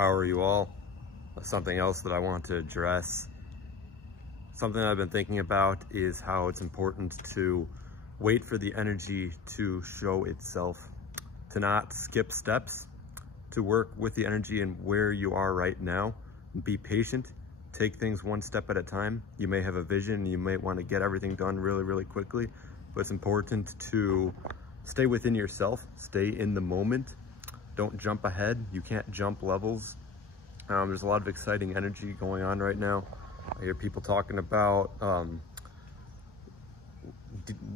How are you all? Something else that I want to address, something I've been thinking about, is how it's important to wait for the energy to show itself, to not skip steps, to work with the energy and where you are right now. Be patient, take things one step at a time. You may have a vision, you may want to get everything done really quickly, but it's important to stay within yourself, stay in the moment. Don't jump ahead. You can't jump levels. There's a lot of exciting energy going on right now. I hear people talking about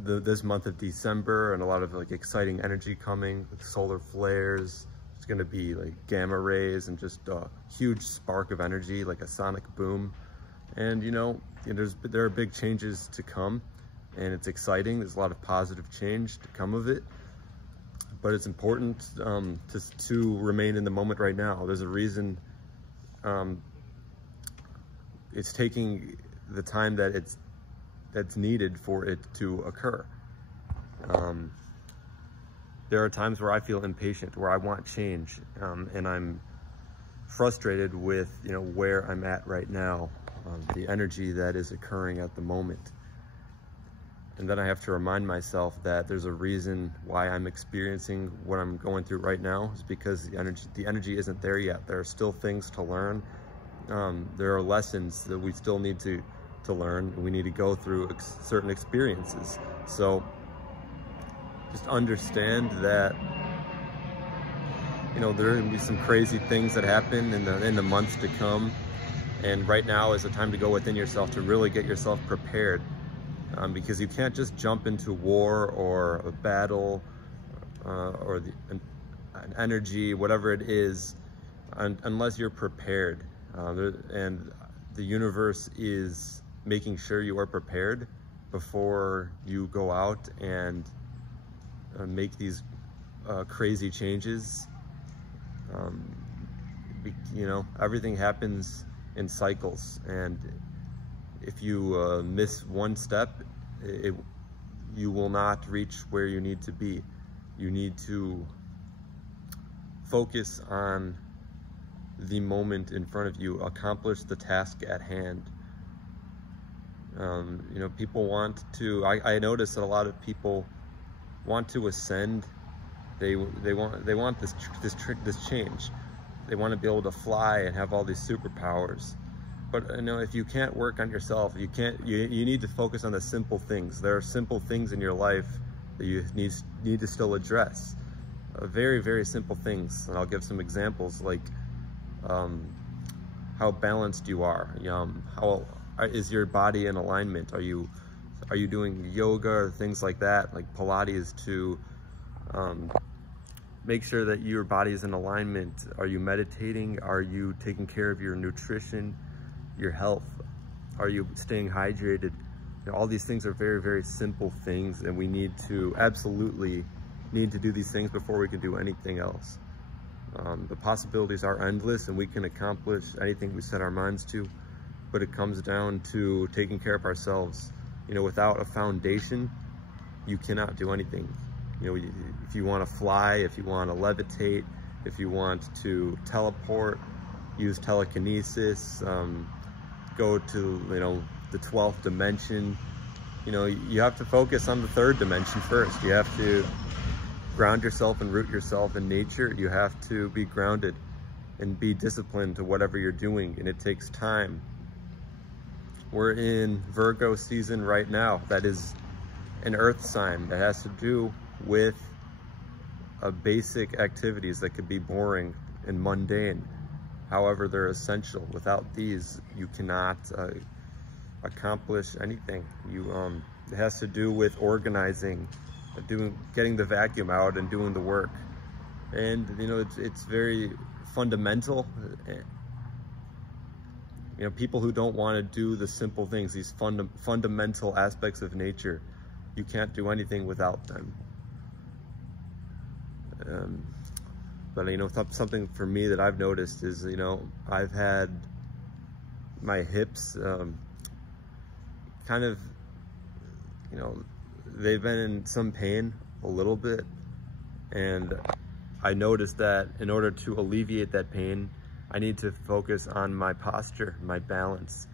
this month of December and a lot of like exciting energy coming with solar flares. It's going to be like gamma rays and just a huge spark of energy, like a sonic boom. And there are big changes to come, and it's exciting. There's a lot of positive change to come of it. But it's important to remain in the moment right now. There's a reason it's taking the time that's needed for it to occur. There are times where I feel impatient, where I want change, and I'm frustrated with where I'm at right now, the energy that is occurring at the moment. And then I have to remind myself that there's a reason why I'm experiencing what I'm going through right now. Is because the energy isn't there yet. There are still things to learn. There are lessons that we still need to learn. We need to go through certain experiences. So just understand that there are going to be some crazy things that happen in the months to come. And right now is the time to go within yourself, to really get yourself prepared. Because you can't just jump into war or a battle or an energy, whatever it is, unless you're prepared. And the universe is making sure you are prepared before you go out and make these crazy changes. Everything happens in cycles, and if you miss one step, you will not reach where you need to be. You need to focus on the moment in front of you, accomplish the task at hand. People want to, I notice that a lot of people want to ascend. They want this change. They want to be able to fly and have all these superpowers. But if you can't work on yourself, you need to focus on the simple things. There are simple things in your life that you need to still address. Very simple things. And I'll give some examples, like how balanced you are. How is your body in alignment? Are you doing yoga or things like that, like Pilates, to make sure that your body is in alignment? Are you meditating? Are you taking care of your nutrition, your health? Are you staying hydrated? All these things are very simple things, and we absolutely need to do these things before we can do anything else. The possibilities are endless, and we can accomplish anything we set our minds to, but it comes down to taking care of ourselves. Without a foundation, you cannot do anything. If you want to fly, if you want to levitate, if you want to teleport, use telekinesis, go to the 12th dimension, you have to focus on the 3rd dimension first. You have to ground yourself and root yourself in nature. You have to be grounded and be disciplined to whatever you're doing, and it takes time. We're in Virgo season right now. That is an earth sign that has to do with basic activities that could be boring and mundane. However, they're essential. Without these, you cannot accomplish anything. It has to do with organizing, getting the vacuum out and doing the work. And it's very fundamental. People who don't want to do the simple things, these fundamental aspects of nature, you can't do anything without them. But something for me that I've noticed is, I've had my hips kind of, they've been in some pain a little bit, and I noticed that in order to alleviate that pain, I need to focus on my posture, my balance.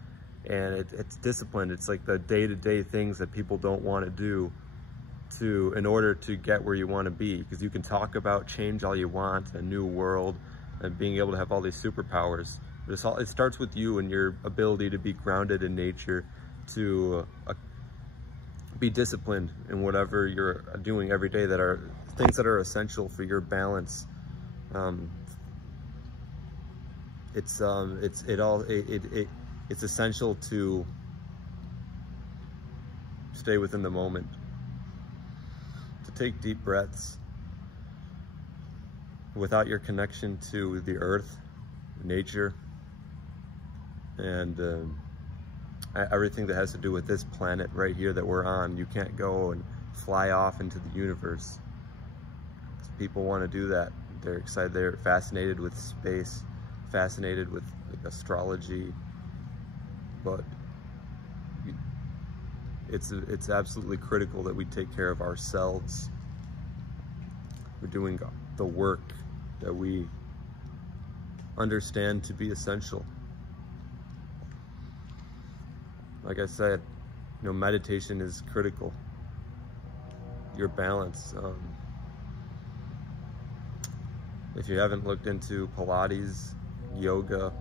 And it's discipline. It's like the day-to-day things that people don't want to do in order to get where you want to be. Because you can talk about change all you want, a new world, and being able to have all these superpowers. But it starts with you and your ability to be grounded in nature, to be disciplined in whatever you're doing every day, that are things that are essential for your balance. It's essential to stay within the moment, to take deep breaths. Without your connection to the earth, nature, and everything that has to do with this planet right here that we're on, you can't go and fly off into the universe. People want to do that. They're excited, they're fascinated with space, fascinated with like astrology, but it's absolutely critical that we take care of ourselves. We're doing the work that we understand to be essential. Like I said, meditation is critical. Your balance. If you haven't looked into Pilates, yoga,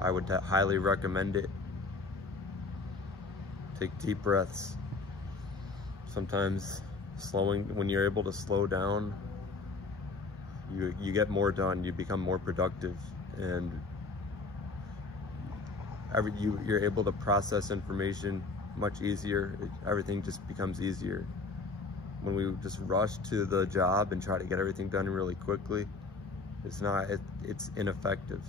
I would highly recommend it. Take deep breaths. Sometimes when you're able to slow down, you get more done, you become more productive, and you're able to process information much easier. Everything just becomes easier. When we just rush to the job and try to get everything done really quickly, it's ineffective.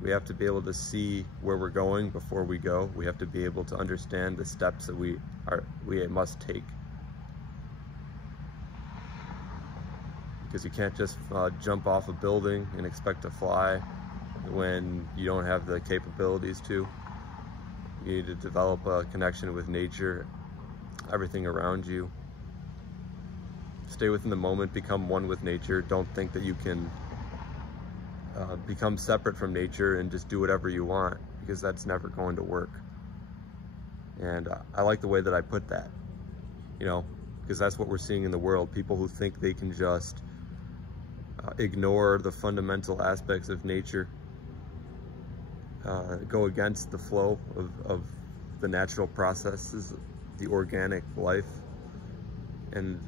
We have to be able to see where we're going before we go. We have to be able to understand the steps that we must take. Because you can't just jump off a building and expect to fly when you don't have the capabilities to. You need to develop a connection with nature, everything around you. Stay within the moment, become one with nature. Don't think that you can become separate from nature and just do whatever you want, because that's never going to work. And I like the way that I put that, because that's what we're seeing in the world. People who think they can just ignore the fundamental aspects of nature, go against the flow of the natural processes, the organic life, and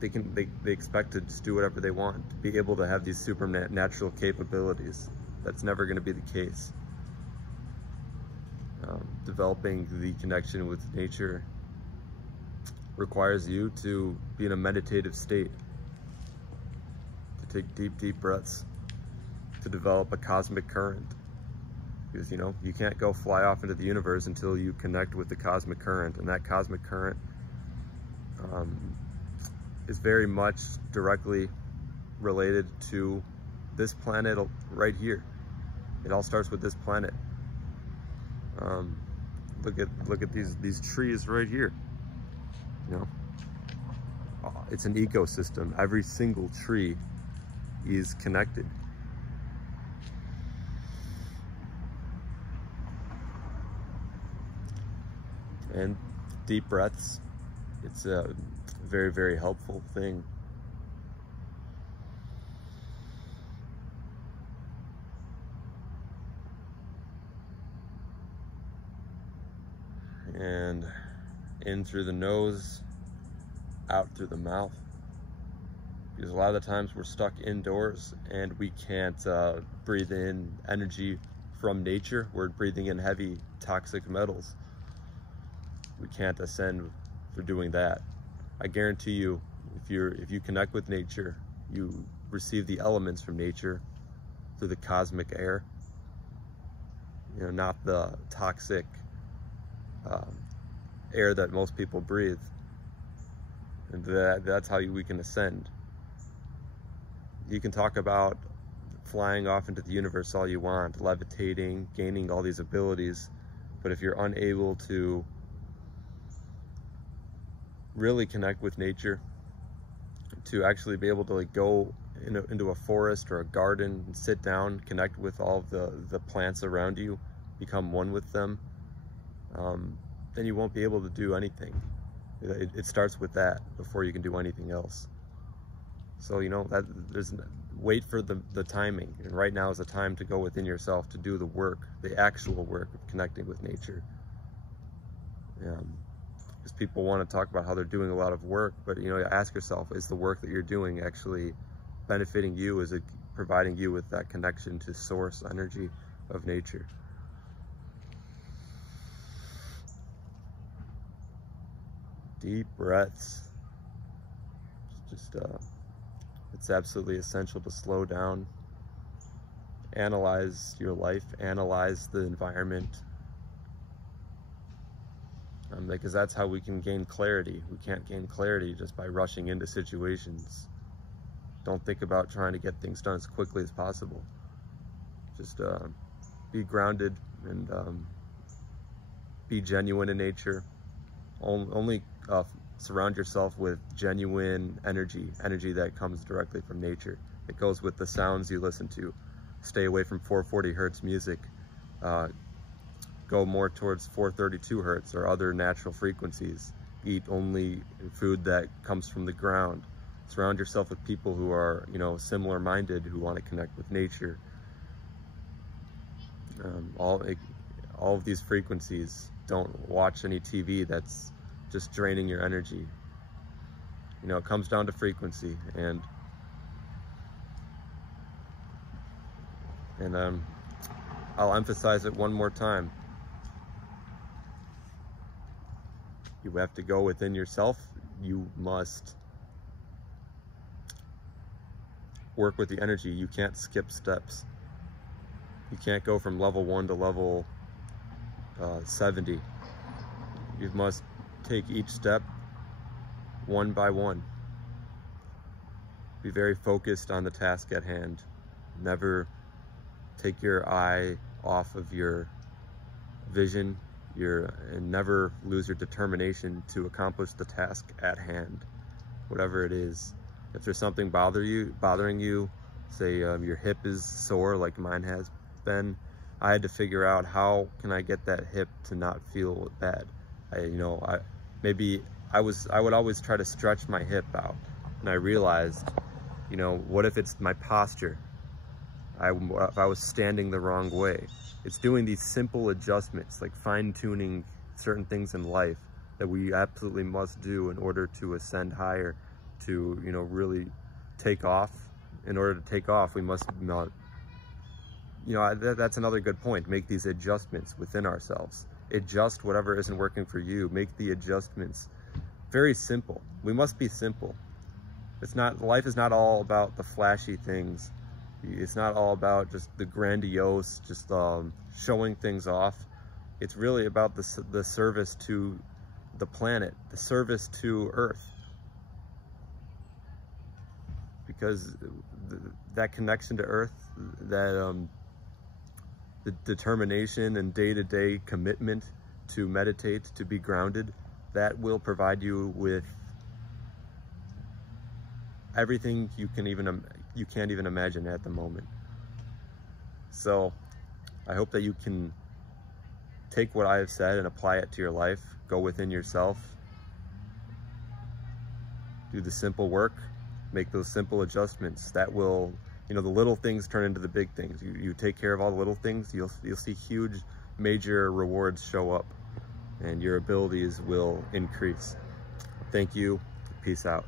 they expect to just do whatever they want, to be able to have these supernatural capabilities. That's never going to be the case. Developing the connection with nature requires you to be in a meditative state, to take deep breaths, to develop a cosmic current. Because you can't go fly off into the universe until you connect with the cosmic current, and that cosmic current is very much directly related to this planet right here. It all starts with this planet. Look at these trees right here. It's an ecosystem. Every single tree is connected. And deep breaths, it's a very helpful thing. And in through the nose, out through the mouth. Because a lot of the times we're stuck indoors and we can't breathe in energy from nature. We're breathing in heavy toxic metals. We can't ascend for doing that. I guarantee you, if you connect with nature, you receive the elements from nature through the cosmic air. Not the toxic air that most people breathe. And that's how we can ascend. You can talk about flying off into the universe all you want, levitating, gaining all these abilities, but if you're unable to really connect with nature, to actually be able to go into a forest or a garden and sit down, connect with all of the plants around you, become one with them, then you won't be able to do anything. It starts with that before you can do anything else. So, you know, wait for the timing. And right now is the time to go within yourself to do the work, the actual work of connecting with nature. Because people want to talk about how they're doing a lot of work, but, you know, ask yourself, is the work that you're doing actually benefiting you? Is it providing you with that connection to source energy of nature? Deep breaths. It's absolutely essential to slow down, analyze your life, analyze the environment, because that's how we can gain clarity. We can't gain clarity just by rushing into situations. Don't think about trying to get things done as quickly as possible. Just be grounded and be genuine in nature. Only surround yourself with genuine energy that comes directly from nature. It goes with the sounds you listen to. Stay away from 440 hertz music. Go more towards 432 hertz or other natural frequencies. Eat only food that comes from the ground. Surround yourself with people who are, you know, similar minded, who want to connect with nature. All of these frequencies. Don't watch any TV that's just draining your energy. You know, it comes down to frequency, and I'll emphasize it one more time. You have to go within yourself. You must work with the energy. You can't skip steps. You can't go from level 1 to level 70. You must take each step one by one. Be very focused on the task at hand. Never take your eye off of your vision, and never lose your determination to accomplish the task at hand, whatever it is. If there's something bothering you, say your hip is sore like mine has been, I had to figure out, how can I get that hip to not feel bad? I would always try to stretch my hip out, and I realized, you know, what if it's my posture? If I was standing the wrong way. It's doing these simple adjustments, like fine-tuning certain things in life that we absolutely must do in order to ascend higher, to, you know, really take off. In order to take off, we must not, you know, that's another good point. Make these adjustments within ourselves. Adjust whatever isn't working for you. Make the adjustments very simple. We must be simple. Life is not all about the flashy things. It's not all about just the grandiose, just showing things off. It's really about the service to the planet, the service to Earth. Because that connection to Earth, that the determination and day-to-day commitment to meditate, to be grounded, that will provide you with everything you can't even imagine at the moment. So I hope that you can take what I have said and apply it to your life. Go within yourself, do the simple work, make those simple adjustments. That will, you know, the little things turn into the big things. You take care of all the little things, you'll see huge major rewards show up, and your abilities will increase. Thank you. Peace out.